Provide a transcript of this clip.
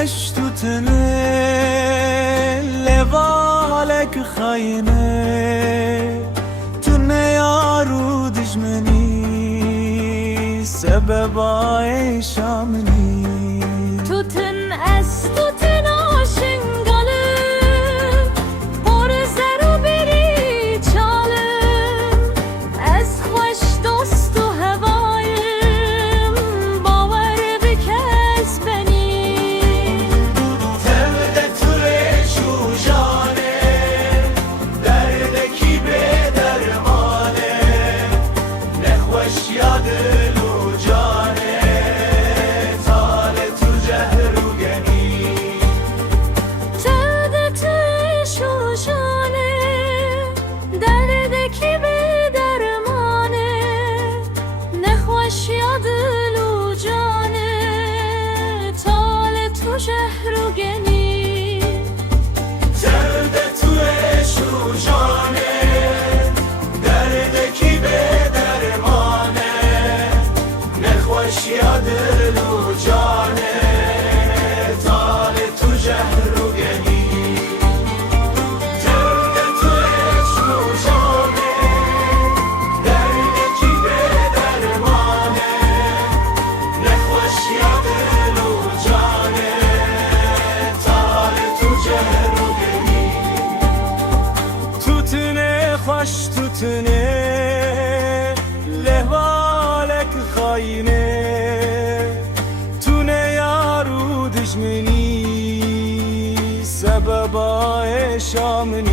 خوش تو تنه لبالك خاينه تنه يارو دجمني سبب عيشامني تو تن از تو تن آشنگالم بار زرو بری چالم از خوش دوست و هوایم باور بکس بنی تمده تو ریشو جانه دردکی به درمانه نخوش یادلو جانه تال تو جهرو گنی تده توشو جانه دردکی به درمانه نخوش یادلو جانه تال تو جهرو گنی تمده تو ریشو جانه دردکی به درمانه نخوش یادلو جانه تال تو جهرو گنی تمده تو ریشو جانه دردکی به درمانه نخوش یادلو جانه تال تو جهرو گنی تو تنه خوش تو تنه لحوالك خاينه تونه یارو دجمنی سبب عشامنی